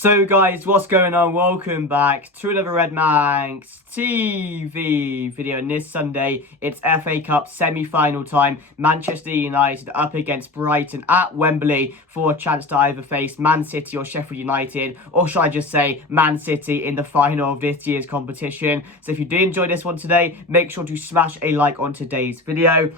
So guys, what's going on? Welcome back to another Red Manx TV video. And this Sunday, it's FA Cup semi-final time. Manchester United up against Brighton at Wembley for a chance to either face Man City or Sheffield United, or should I just say Man City in the final of this year's competition. So if you do enjoy this one today, make sure to smash a like on today's video.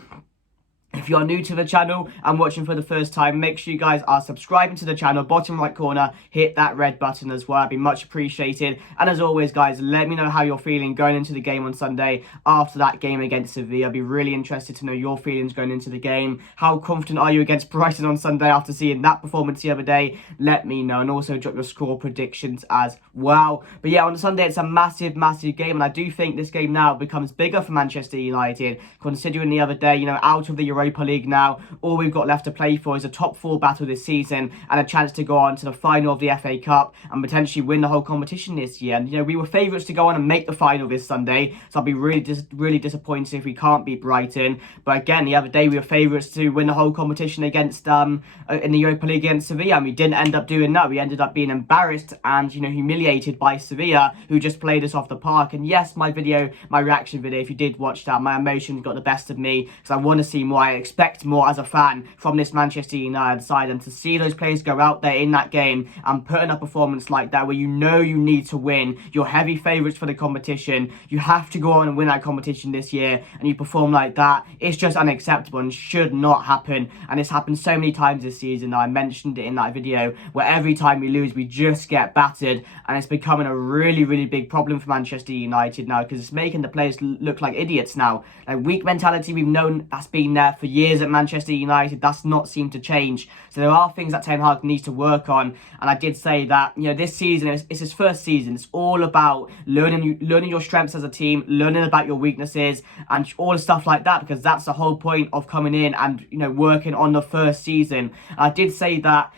If you are new to the channel and watching for the first time, make sure you guys are subscribing to the channel. Bottom right corner, hit that red button as well. It'd be much appreciated. And as always, guys, let me know how you're feeling going into the game on Sunday after that game against Sevilla. I'd be really interested to know your feelings going into the game. How confident are you against Brighton on Sunday after seeing that performance the other day? Let me know. And also drop your score predictions as well. But yeah, on Sunday, it's a massive, massive game. And I do think this game now becomes bigger for Manchester United, considering the other day, out of the Europa League now, all we've got left to play for is a top 4 battle this season and a chance to go on to the final of the FA Cup and potentially win the whole competition this year. And we were favourites to go on and make the final this Sunday, so I'll be really disappointed if we can't beat Brighton. But again, the other day we were favourites to win the whole competition against in the Europa League against Sevilla, and we didn't end up doing that. We ended up being embarrassed and humiliated by Sevilla, who just played us off the park. And yes, my reaction video, if you did watch that, my emotions got the best of me because I want to see more. I expect more as a fan from this Manchester United side, and to see those players go out there in that game and put in a performance like that where you need to win, you're heavy favourites for the competition, you have to go on and win that competition this year, and you perform like that, it's just unacceptable and should not happen. And it's happened so many times this season. I mentioned it in that video where every time we lose we just get battered, and it's becoming a really big problem for Manchester United now because it's making the players look like idiots now. Like, weak mentality, we've known that's been there for years at Manchester United. That's not seemed to change. So there are things that Ten Hag needs to work on. And I did say that this season it's his first season. It's all about learning your strengths as a team, learning about your weaknesses, and all the stuff like that, because that's the whole point of coming in and working on the first season. And I did say that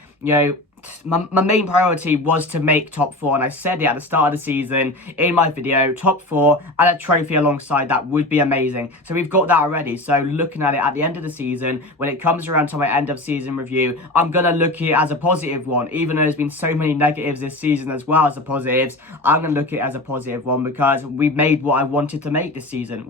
my main priority was to make top 4, and I said it at the start of the season in my video. Top 4 and a trophy alongside that would be amazing. So we've got that already. So looking at it at the end of the season, when it comes around to my end of season review, I'm going to look at it as a positive one. Even though there's been so many negatives this season as well as the positives, I'm going to look at it as a positive one because we made what I wanted to make this season.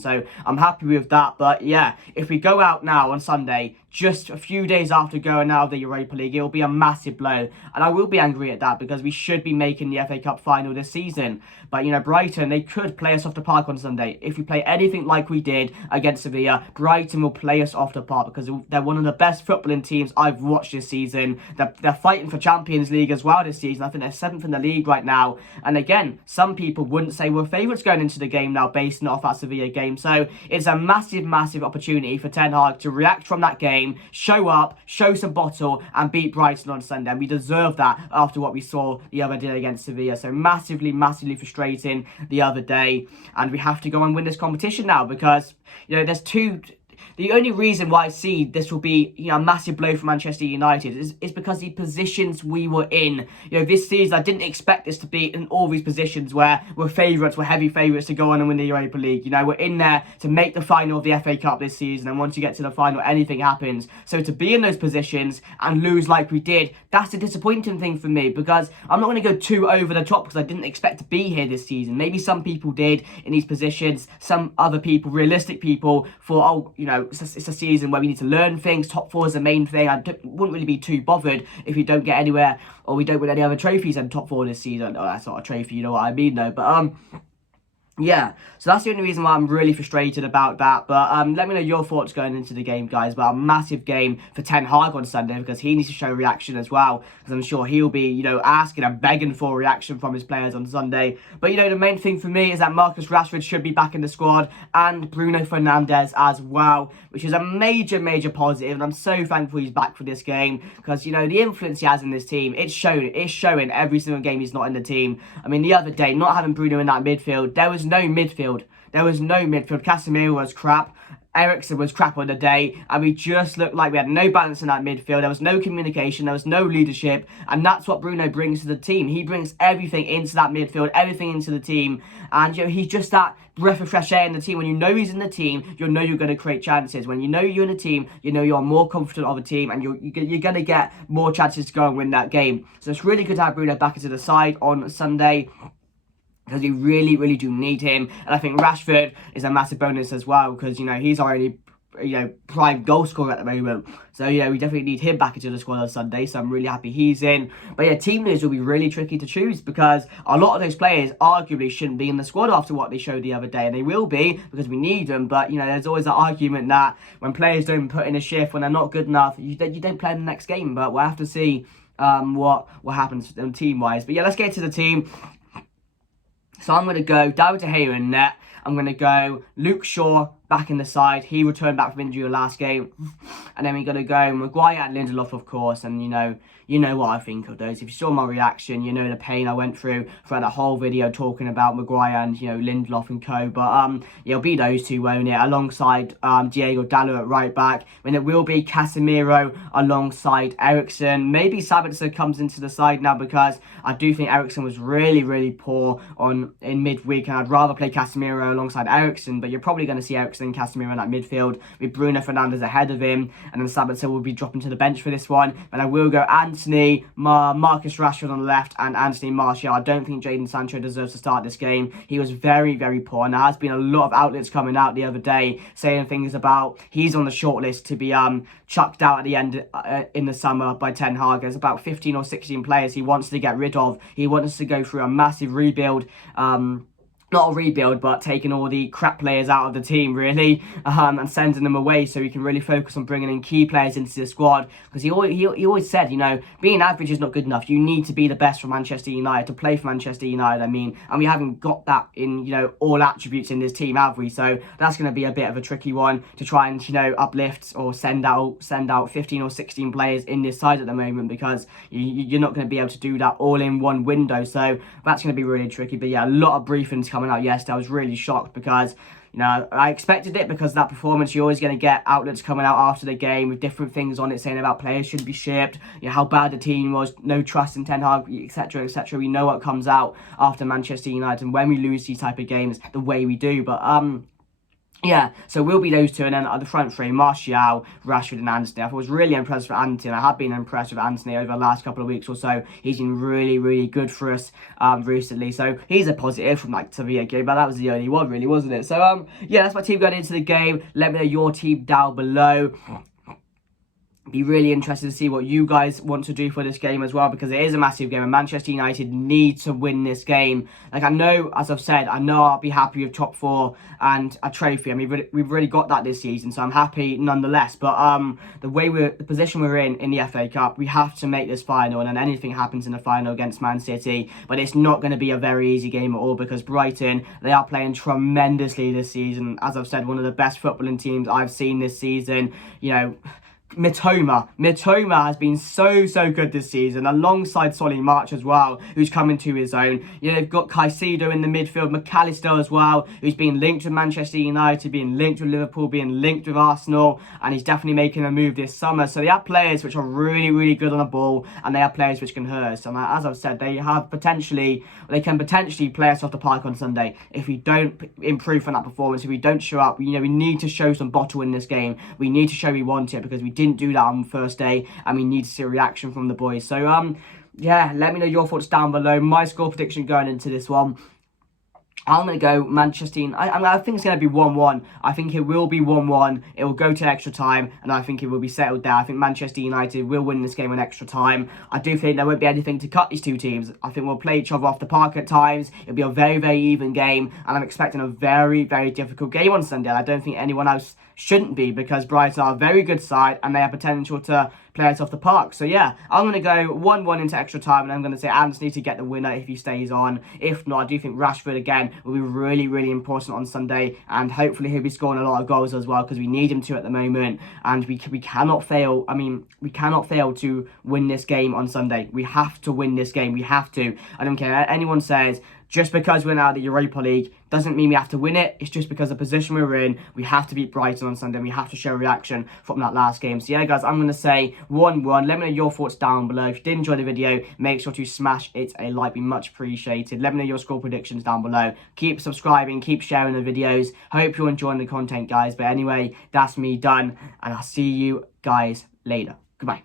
So I'm happy with that. But yeah, if we go out now on Sunday, just a few days after going out of the Europa League, it'll be a massive blow, and I will be angry at that because we should be making the FA Cup final this season. But Brighton, they could play us off the park on Sunday. If we play anything like we did against Sevilla, Brighton will play us off the park because they're one of the best footballing teams I've watched this season. They're fighting for Champions League as well this season. I think they're 7th in the league right now. And again, some people wouldn't say we're favourites going into the game now, basing it off that Sevilla game. So it's a massive opportunity for Ten Hag to react from that game, show up, show some bottle, and beat Brighton on Sunday. And we deserve that after what we saw the other day against Sevilla. So massively frustrating the other day, and we have to go and win this competition now because there's the only reason why I see this will be a massive blow for Manchester United is because the positions we were in. This season I didn't expect this to be in all these positions where we're heavy favourites to go on and win the Europa League. We're in there to make the final of the FA Cup this season, and once you get to the final, anything happens. So to be in those positions and lose like we did, that's a disappointing thing for me, because I'm not going to go too over the top because I didn't expect to be here this season. Maybe some people did in these positions, some other people, realistic people, thought, it's a season where we need to learn things. Top 4 is the main thing. Wouldn't really be too bothered if we don't get anywhere or we don't win any other trophies in top 4 this season. Oh, that's not a trophy, you know what I mean though. But yeah, so that's the only reason why I'm really frustrated about that. But let me know your thoughts going into the game, guys. But a massive game for Ten Hag on Sunday because he needs to show reaction as well, because I'm sure he'll be, asking and begging for a reaction from his players on Sunday. But, the main thing for me is that Marcus Rashford should be back in the squad, and Bruno Fernandes as well, which is a major positive. And I'm so thankful he's back for this game because, the influence he has in this team, it's showing every single game he's not in the team. I mean, the other day, not having Bruno in that midfield, there was no midfield. Casemiro was crap. Eriksen was crap on the day, and we just looked like we had no balance in that midfield. There was no communication, there was no leadership, and that's what Bruno brings to the team. He brings everything into that midfield, everything into the team, and he's just that breath of fresh air in the team. When you know he's in the team, you know you're going to create chances. When you know you're in a team, you know you're more confident of a team, and you're going to get more chances to go and win that game. So it's really good to have Bruno back into the side on Sunday, because we really, really do need him. And I think Rashford is a massive bonus as well, because, he's already, prime goal scorer at the moment. So, we definitely need him back into the squad on Sunday. So I'm really happy he's in. But yeah, team leaders will be really tricky to choose, because a lot of those players arguably shouldn't be in the squad after what they showed the other day. And they will be, because we need them. But, there's always that argument that when players don't put in a shift, when they're not good enough, you don't play in the next game. But we'll have to see what happens team-wise. But yeah, let's get to the team. So I'm going to go David De Gea in net. I'm going to go Luke Shaw back in the side. He returned back from injury last game. And then we're going to go Maguire and Lindelof, of course. And, you know what I think of those. If you saw my reaction, you know the pain I went through throughout the whole video talking about Maguire and, Lindelof and co. But, it'll be those two, won't it? Alongside Diego Dalot at right back. And it will be Casemiro alongside Eriksen. Maybe Sabitzer comes into the side now, because I do think Eriksen was really, really poor in midweek. And I'd rather play Casemiro alongside Eriksen. But you're probably going to see Eriksen and Casemiro in that midfield with Bruno Fernandes ahead of him. And then Sabitzer will be dropping to the bench for this one. But I will go Anthony, Marcus Rashford on the left, and Anthony Martial. I don't think Jadon Sancho deserves to start this game. He was very, very poor. And there has been a lot of outlets coming out the other day saying things about he's on the shortlist to be chucked out at the end in the summer by Ten Hag. There's about 15 or 16 players he wants to get rid of. He wants to go through a massive rebuild. Not a rebuild, but taking all the crap players out of the team, really, and sending them away so he can really focus on bringing in key players into the squad. Because he always said, being average is not good enough. You need to be the best for Manchester United, to play for Manchester United, and we haven't got that in, all attributes in this team, have we? So that's going to be a bit of a tricky one to try and, uplift or send out 15 or 16 players in this side at the moment, because you're not going to be able to do that all in one window. So that's going to be really tricky. But yeah, a lot of briefings coming out yesterday. I was really shocked, because I expected it, because that performance, you're always going to get outlets coming out after the game with different things on it, saying about players should be shipped, how bad the team was, no trust in Ten Hag, etc, etc. We know what comes out after Manchester United, and when we lose these type of games the way we do. But yeah, so we'll be those two, and then at the front three, Martial, Rashford and Anthony. I was really impressed with Anthony. I have been impressed with Anthony over the last couple of weeks or so. He's been really, really good for us recently. So he's a positive from Sevilla game, but that was the only one, really, wasn't it? So yeah, that's my team going into the game. Let me know your team down below. Be really interested to see what you guys want to do for this game as well, because it is a massive game and Manchester United need to win this game. I know, as I've said, I'll be happy with top four and a trophy. We've really got that this season, so I'm happy nonetheless. But the position we're in the FA Cup, we have to make this final, and then anything happens in the final against Man City. But it's not going to be a very easy game at all, because Brighton, they are playing tremendously this season. As I've said, one of the best footballing teams I've seen this season. Mitoma has been so good this season, alongside Solly March as well, who's coming to his own. They've got Caicedo in the midfield, McAllister as well, who's been linked with Manchester United, being linked with Liverpool, being linked with Arsenal, and he's definitely making a move this summer. So they have players which are really, really good on the ball, and they have players which can hurt us. And as I've said, they can potentially play us off the park on Sunday if we don't improve from that performance. If we don't show up, we need to show some bottle in this game. We need to show we want it, because we didn't do that on the first day, and we need to see a reaction from the boys. So yeah, let me know your thoughts down below. My score prediction going into this one, I'm going to go Manchester United. I think it's going to be 1-1. I think it will be 1-1. It will go to extra time, and I think it will be settled there. I think Manchester United will win this game in extra time. I do think there won't be anything to cut these two teams. I think we'll play each other off the park at times. It'll be a very, very even game, and I'm expecting a very, very difficult game on Sunday. I don't think anyone else shouldn't be, because Brighton are a very good side, and they have potential to play us off the park. So yeah, I'm going to go 1-1 into extra time, and I'm going to say Anthony to get the winner if he stays on. If not, I do think Rashford again will be really, really important on Sunday, and hopefully he'll be scoring a lot of goals as well, because we need him to at the moment, and we cannot fail. We cannot fail to win this game on Sunday. We have to win this game. We have to. I don't care. Anyone says Just because we're now the Europa League doesn't mean we have to win it. It's just because the position we're in, we have to beat Brighton on Sunday. And we have to show reaction from that last game. So yeah, guys, I'm going to say 1-1. Let me know your thoughts down below. If you did enjoy the video, make sure to smash it a like. Be much appreciated. Let me know your score predictions down below. Keep subscribing, keep sharing the videos. Hope you're enjoying the content, guys. But anyway, that's me done. And I'll see you guys later. Goodbye.